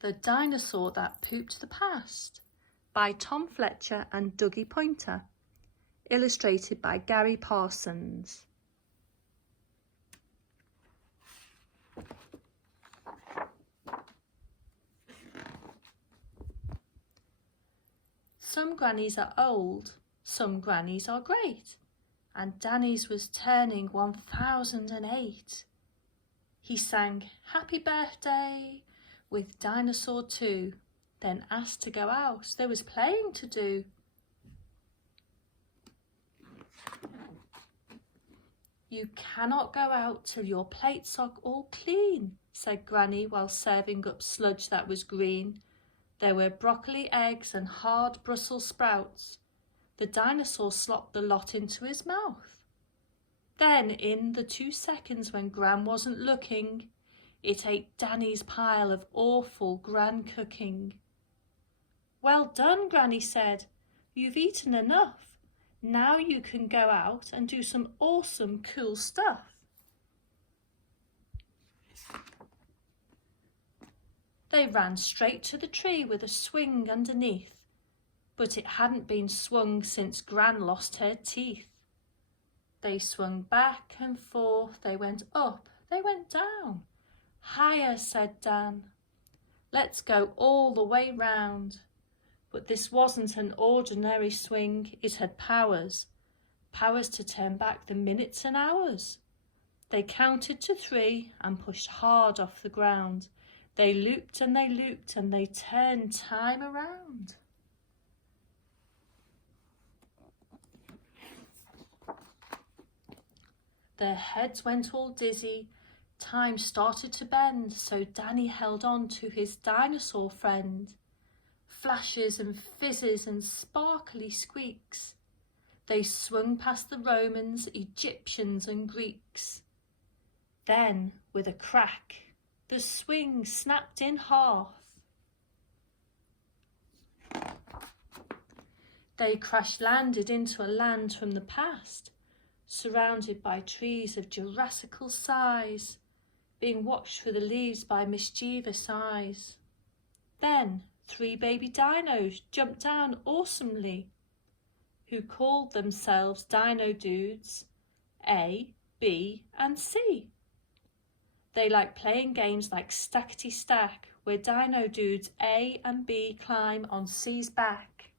The Dinosaur That Pooped the Past by Tom Fletcher and Dougie Poynter. Illustrated by Garry Parsons. Some grannies are old, some grannies are great, and Danny's was turning 1008. He sang Happy Birthday with Dinosaur too, then asked to go out. There was playing to do. You cannot go out till your plates are all clean, said Granny while serving up sludge that was green. There were broccoli, eggs and hard Brussels sprouts. The dinosaur slopped the lot into his mouth. Then, in the 2 seconds when Gran wasn't looking, it ate Danny's pile of awful Gran cooking. Well done, Granny said. You've eaten enough. Now you can go out and do some awesome, cool stuff. They ran straight to the tree with a swing underneath, but it hadn't been swung since Gran lost her teeth. They swung back and forth, they went up, they went down. Higher, said Dan. Let's go all the way round. But this wasn't an ordinary swing, it had powers. Powers to turn back the minutes and hours. They counted to 3 and pushed hard off the ground. They looped and they turned time around. Their heads went all dizzy. Time started to bend, so Danny held on to his dinosaur friend. Flashes and fizzes and sparkly squeaks. They swung past the Romans, Egyptians and Greeks. Then, with a crack, the swing snapped in half. They crash-landed into a land from the past, surrounded by trees of Jurassical size, being watched through the leaves by mischievous eyes. Then 3 baby dinos jumped down awesomely, who called themselves Dino Dudes A, B and C. They like playing games like Stackety Stack, where Dino Dudes A and B climb on C's back.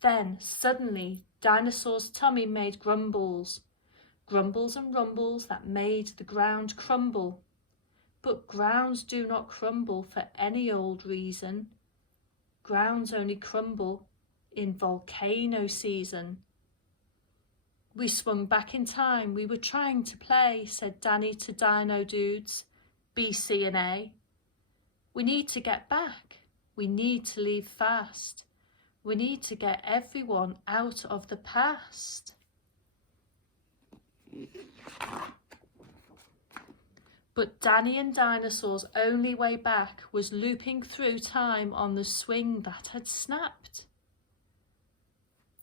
Then, suddenly, Dinosaur's tummy made grumbles. Grumbles and rumbles that made the ground crumble. But grounds do not crumble for any old reason. Grounds only crumble in volcano season. We swung back in time, we were trying to play, said Danny to Dino Dudes, B, C and A. We need to get back, we need to leave fast. We need to get everyone out of the past. But Danny and Dinosaur's only way back was looping through time on the swing that had snapped.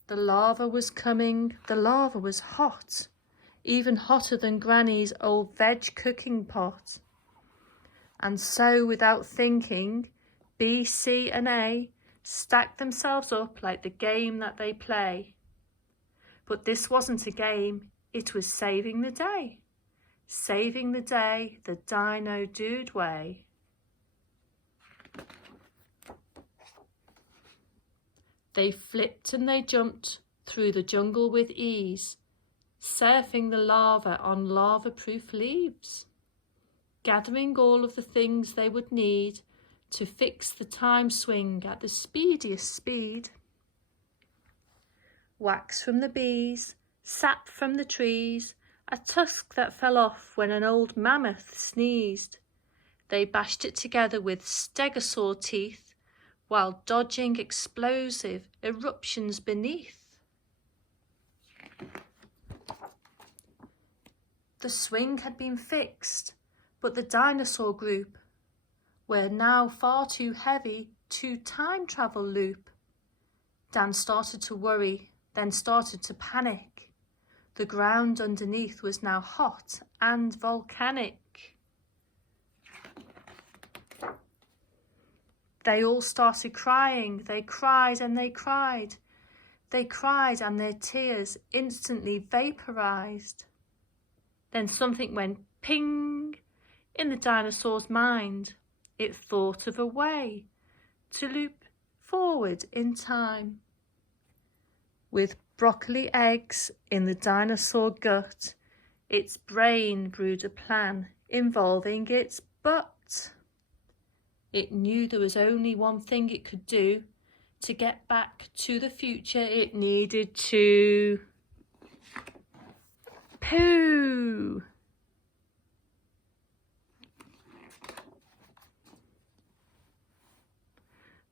The lava was coming, the lava was hot, even hotter than Granny's old veg cooking pot. And so, without thinking, B, C and A stacked themselves up like the game that they play. But this wasn't a game, it was saving the day. Saving the day the Dino Dude way. They flipped and they jumped through the jungle with ease, surfing the lava on lava-proof leaves, gathering all of the things they would need to fix the time swing at the speediest speed. Wax from the bees, sap from the trees, a tusk that fell off when an old mammoth sneezed. They bashed it together with stegosaur teeth while dodging explosive eruptions beneath. The swing had been fixed, but the dinosaur group were now far too heavy to time travel loop. Dan started to worry, then started to panic. The ground underneath was now hot and volcanic. They all started crying. They cried and they cried. They cried and their tears instantly vaporized. Then something went ping in the dinosaur's mind. It thought of a way to loop forward in time. With broccoli eggs in the dinosaur gut, its brain brewed a plan involving its butt. It knew there was only one thing it could do. To get back to the future, it needed to poo.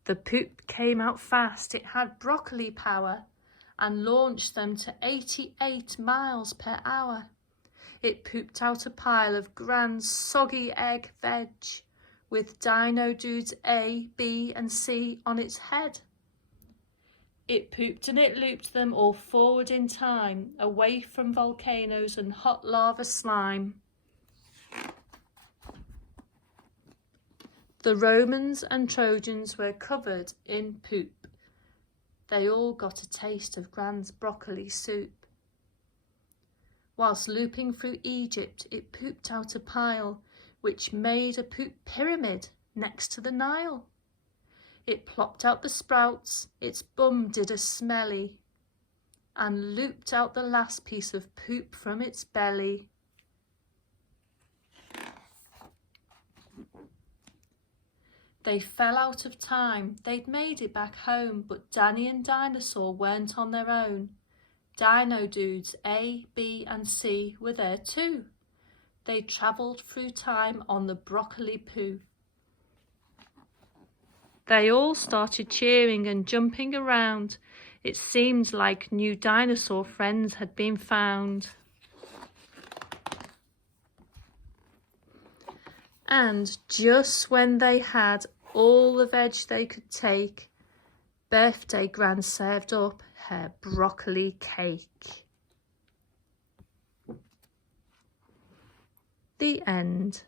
The poop came out fast. It had broccoli power and launched them to 88 miles per hour. It pooped out a pile of grand soggy egg veg with dino dudes A, B and C on its head. It pooped and it looped them all forward in time, away from volcanoes and hot lava slime. The Romans and Trojans were covered in poop. They all got a taste of Grand's broccoli soup. Whilst looping through Egypt, it pooped out a pile, which made a poop pyramid next to the Nile. It plopped out the sprouts, its bum did a smelly, and looped out the last piece of poop from its belly. They fell out of time. They'd made it back home, but Danny and Dinosaur weren't on their own. Dino dudes A, B and C were there too. They travelled through time on the broccoli poo. They all started cheering and jumping around. It seemed like new dinosaur friends had been found. And just when they had all the veg they could take, birthday Gran served up her broccoli cake. The end.